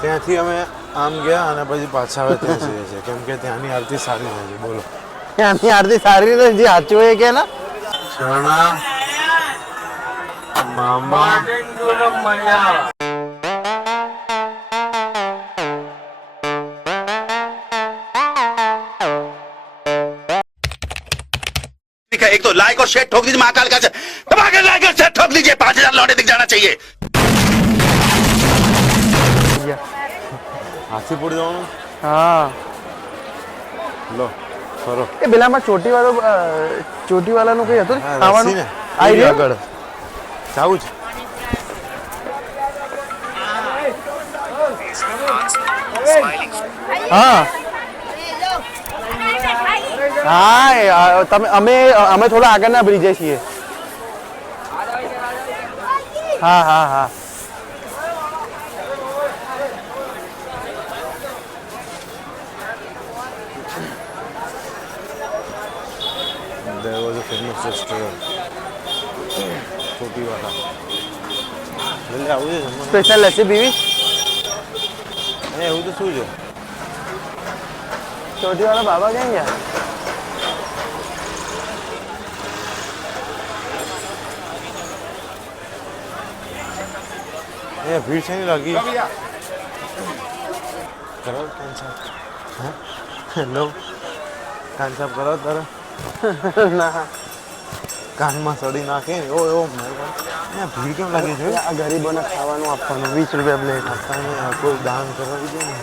ત્યાંથી અમે આમ ગયા અને પછી પાછા હવે ત્યાં જઈએ છીએ કેમ કે ત્યાંની આરતી સારી થાય છે બોલો ત્યાંની આરતી સારી રીતે જે સાચું હોય કે ના શરણા મામા ठीक है एक तो लाइक और शेयर ठोक दीजिए महाकाल का दबा के लाइक और शेयर ठोक दीजिए पांच हजार लौटे दिख जाना चाहिए હાથી પડી જવાનું હા. લો સરો એ પેલામાં ચોટી વાળો ચોટી વાળાનું કઈ હતું ખાવાનું? ઈ રહ્યું? આગળ. જાવું છે. હા. હા તમે અમે અમે થોડા આગળના બ્રિજે છીએ. હા હા હા. There was a famous restaurant. ચોટીવાલા એટલે આવું છે જમવાનું સ્પેશિયલ લસ્સી પીવી એ એવું તો શું છે ચોટી વાળા બાબા ક્યાં ગયા એ ભીડ છે નહીં લાગી કરાવ કાન સાફ હા હેલો કાન સાફ કરાવ તારે ના કાનમાં સડી નાખે એવો એવો ભીડ કેમ લાગે છે? આ ગરીબોને ખાવાનું આપવાનું વીસ રૂપિયા પ્લેટ આપવાનું. કોઈ દાન કરવાની છે ને.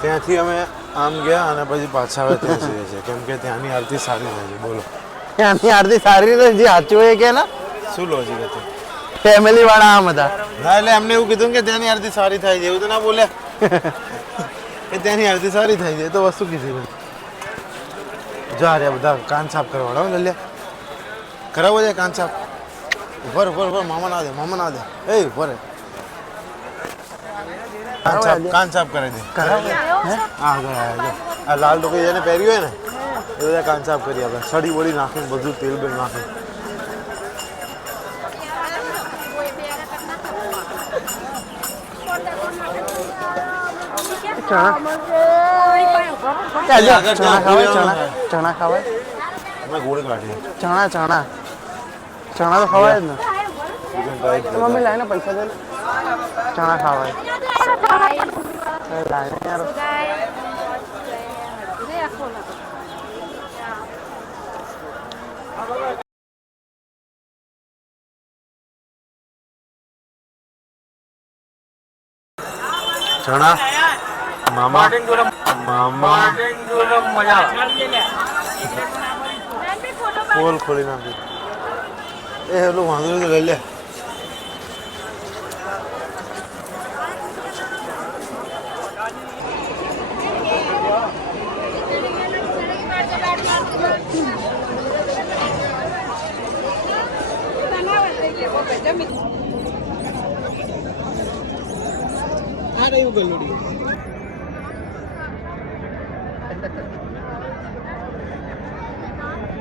ત્યાંથી અમે આમ ગયા અને પછી પાછા હવે ત્યાં જઈએ છીએ કેમ કે ત્યાંની આરતી સારી નથી બોલો. ત્યાંની આરતી સારી નથી જે સાચું એ કે ના? શું લોજિક હતું? ફેમિલી વાળા આમ હતા. ના એટલે એમને એવું કીધું કે ત્યાંની આરતી સારી થાય છે. એવું તો ના બોલ્યા. કે ત્યાંની આરતી સારી થાય છે એ તો વસ્તુ કીધી મેં જા રે બધા કાન સાફ કરવાના હો લલ્યા કરાવો છે કાન સાફ ઉપર ઉપર ઉપર મામા ના દે મામા ના દે એ ઉપર હે. કાન સાફ કાન સાફ કરાવી દે કરાવે હે હા આગળ આવ્યા જો આ લાલ ટોપી જેને પહેર્યું હોય ને એ બધા કાન સાફ કરી આપણે સડી વળી નાખીને બધું તેલ બેલ નાખીને चना। चना खावे चना चना खावे चना चना। चना तो खावा ना। मम्मी लाए ना पैसा दे चना खावा चना। લાઈને પૈસા દે ને. ચણા ખાવાય એ લાઈને યાર ચણા મામા મામા પોલ ખોલી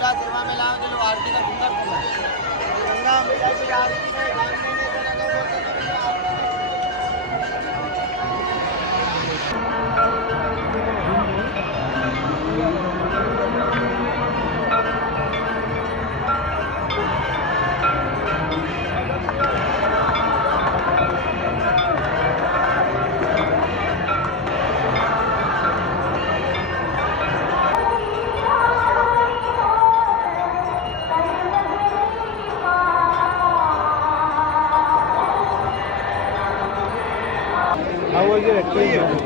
पूजा सेवा में लाओ चलो आरती का सुंदर सुंदर। गंगा आरती में How was your experience?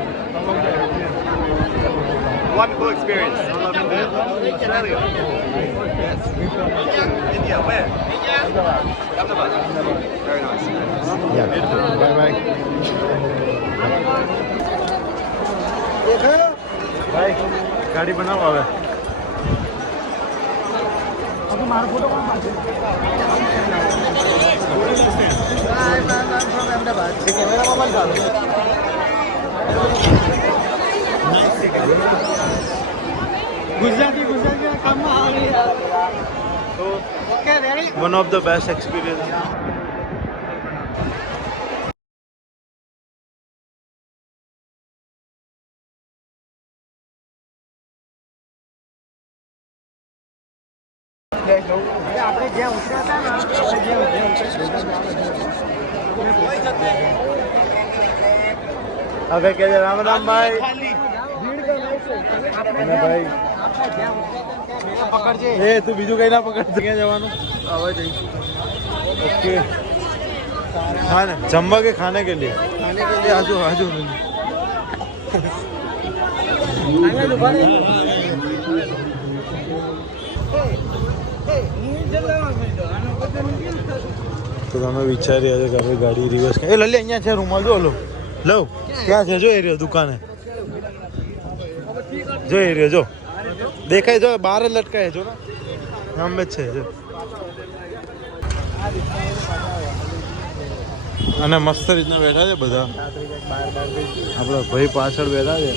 Wonderful experience. I love it. Australia. Yes. India, where? India. Ahmedabad. Very nice. Yeah. Beautiful. Bye bye. Bye. गाड़ी बनाओ आवे ગુજરાતી ગુજરાતી કામમાં આવી okay ready one of the best experience આપણે જ્યાં ઉતર્યા હતા ને આપણે જ્યાં હવે કે રામ રામ ભાઈ અને ભાઈ પકડજે એ તું બીજું કઈ ના પકડ ક્યાં જવાનું હવે જઈશું ઓકે હા ને જમવા કે ખાને કે लिए ખાને કે लिए આજુ આજુ તો તમે વિચારી છો કે આપણે ગાડી રિવર્સ એ લલી અહીંયા છે રૂમાલ, જો લો. લવ ક્યાં છે? જો એ રહ્યો દુકાને. જો એ રહ્યો, જો. દેખાય, જો બહાર જ લટકાય જો સામે જ છે, જો. અને મસ્ત રીતના બેઠા છે બધા. આપણા ભાઈ પાછળ બેઠા છે.